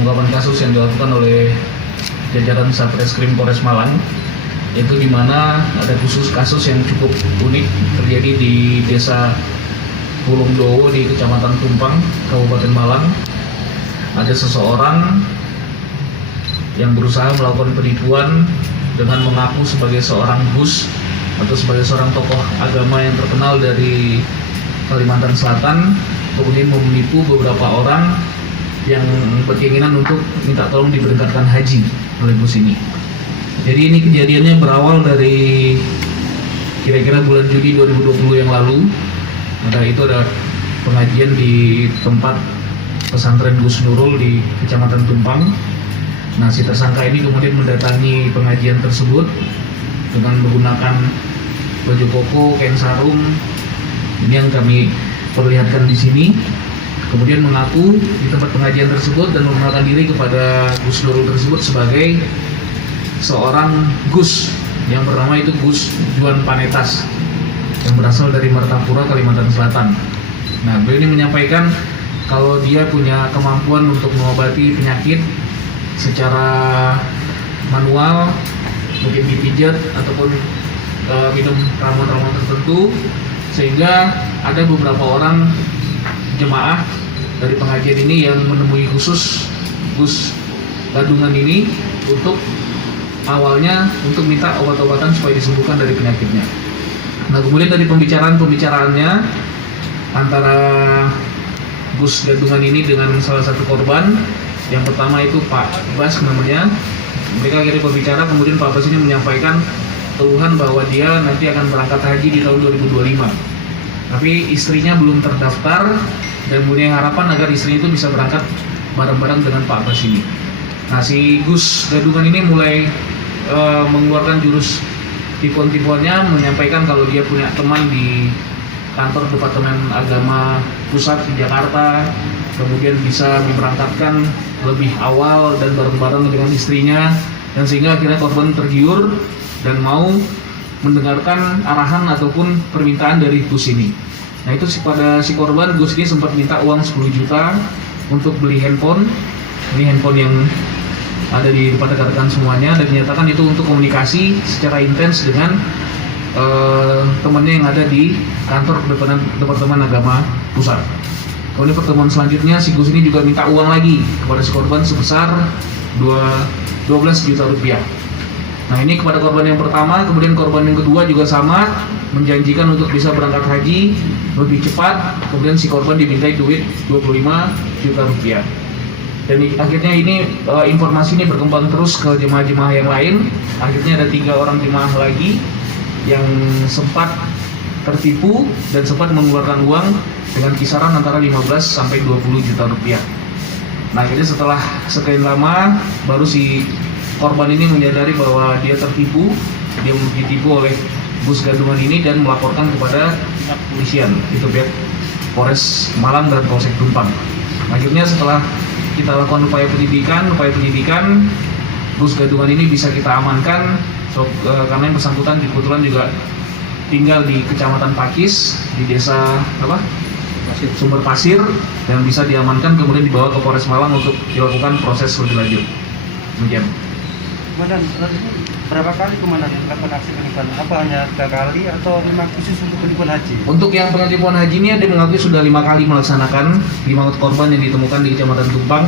pengungkapan kasus yang dilakukan oleh jajaran Satreskrim Polres Malang, itu di mana ada kasus yang cukup unik terjadi di Desa Pulungdowo di Kecamatan Tumpang, Kabupaten Malang. Ada seseorang yang berusaha melakukan penipuan dengan mengaku sebagai seorang gus atau sebagai seorang tokoh agama yang terkenal dari Kalimantan Selatan, kemudian menipu beberapa orang yang berkeinginan untuk minta tolong diberangkatkan haji oleh gus ini. Jadi ini kejadiannya berawal dari kira-kira bulan Juli 2020 yang lalu. Itu ada pengajian di tempat pesantren Gus Nurul di Kecamatan Tumpang. Nah, si tersangka ini kemudian mendatangi pengajian tersebut dengan menggunakan baju koko, kain sarung, ini yang kami perlihatkan di sini. Kemudian mengaku di tempat pengajian tersebut dan memperkenalkan diri kepada Gus Nurul tersebut sebagai seorang Gus yang bernama itu Gus Juan Panetas yang berasal dari Martapura, Kalimantan Selatan. Nah, beliau ini menyampaikan kalau dia punya kemampuan untuk mengobati penyakit secara manual, mungkin dipijat ataupun minum ramuan-ramuan tertentu, sehingga ada beberapa orang jemaah dari pengajian ini yang menemui khusus Gus Gadungan ini untuk awalnya untuk minta obat-obatan supaya disembuhkan dari penyakitnya. Nah, kemudian dari pembicaraannya antara Gus Gadungan ini dengan salah satu korban, yang pertama itu Pak Bas namanya. Mereka akhirnya berbicara, kemudian Pak Bas ini menyampaikan keluhan bahwa dia nanti akan berangkat haji di tahun 2025. Tapi istrinya belum terdaftar dan punya harapan agar istrinya itu bisa berangkat bareng-bareng dengan Pak Bas ini. Nah, si Gus Gadungan ini mulai mengeluarkan jurus tipuan-tipuannya, menyampaikan kalau dia punya teman di kantor Departemen Agama Pusat di Jakarta, kemudian bisa diberangkatkan lebih awal dan bareng-bareng dengan istrinya, dan sehingga akhirnya korban tergiur dan mau mendengarkan arahan ataupun permintaan dari Gus ini. Nah, itu pada si korban, Gus ini sempat minta uang 10 juta untuk beli handphone. Ini handphone yang ada di depan rekan-rekan semuanya, dan dinyatakan itu untuk komunikasi secara intens dengan temannya yang ada di kantor Departemen Agama Pusat. Kemudian pertemuan selanjutnya si Gus ini juga minta uang lagi kepada si korban sebesar 12 juta rupiah. Nah, ini kepada korban yang pertama. Kemudian korban yang kedua juga sama, menjanjikan untuk bisa berangkat haji lebih cepat. Kemudian si korban dimintai duit 25 juta rupiah. Dan akhirnya ini informasi ini berkembang terus ke jemaah-jemaah yang lain. Akhirnya ada 3 orang jemaah lagi yang sempat tertipu dan sempat mengeluarkan uang dengan kisaran antara 15 sampai 20 juta rupiah. Nah, akhirnya setelah sekian lama baru si korban ini menyadari bahwa dia tertipu, dia ditipu oleh Gus Gadungan ini dan melaporkan kepada kepolisian, itu pihak Polres Malang dan Polsek Tumpang. Akhirnya setelah kita lakukan upaya penyidikan, Gus Gadungan ini bisa kita amankan karena yang bersangkutan kebetulan juga tinggal di Kecamatan Pakis di desa Sumber Pasir, dan bisa diamankan kemudian dibawa ke Polres Malang untuk dilakukan proses lebih lanjut. Demikian. Komandan, berapa kali komandan melakukan aksi penipuan? Apa hanya 3 kali atau memang khusus untuk penipuan haji? Untuk yang penipuan haji ini dia mengakui sudah 5 kali melaksanakan 5 korban yang ditemukan di Kecamatan Tumpang.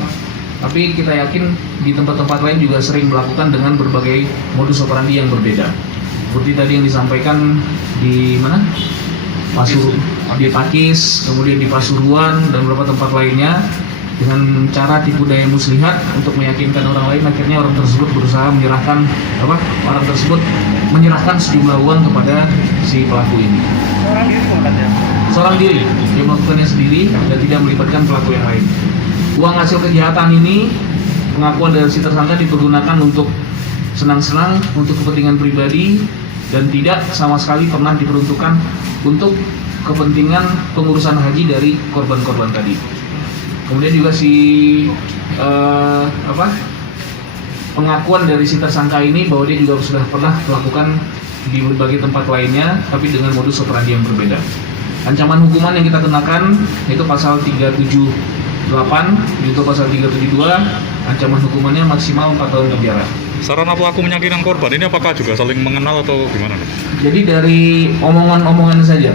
Tapi kita yakin di tempat-tempat lain juga sering melakukan dengan berbagai modus operandi yang berbeda. Seperti tadi yang disampaikan di mana? Di Pakis, kemudian di Pasuruan dan beberapa tempat lainnya, dengan cara tipu daya muslihat untuk meyakinkan orang lain. Akhirnya orang tersebut berusaha menyerahkan sejumlah uang kepada si pelaku ini. Seorang diri komandan? Seorang diri, dia melakukannya sendiri dan tidak melibatkan pelaku yang lain. Uang hasil kejahatan ini, pengakuan dari si tersangka, dipergunakan untuk senang-senang, untuk kepentingan pribadi, dan tidak sama sekali pernah diperuntukkan untuk kepentingan pengurusan haji dari korban-korban tadi. Kemudian juga pengakuan dari si tersangka ini bahwa dia juga sudah pernah melakukan di berbagai tempat lainnya, tapi dengan modus operandi yang berbeda. Ancaman hukuman yang kita kenakan yaitu pasal 378 junto pasal 372, ancaman hukumannya maksimal 4 tahun penjara. Sarana pelaku menyakinkan korban ini apakah juga saling mengenal atau gimana? Jadi dari omongan-omongan saja,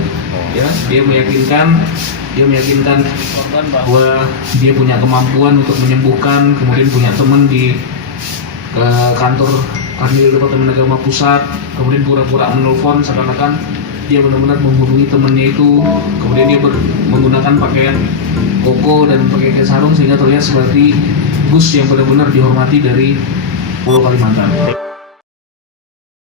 ya, dia meyakinkan korban bahwa dia punya kemampuan untuk menyembuhkan, kemudian punya teman di kantor Kanwil Departemen Agama Pusat, kemudian pura-pura menelpon seakan-akan dia benar-benar menghubungi temannya itu, kemudian dia menggunakan pakaian koko dan pakai sarung sehingga terlihat seperti Gus yang benar-benar dihormati dari Pulau Kalimantan.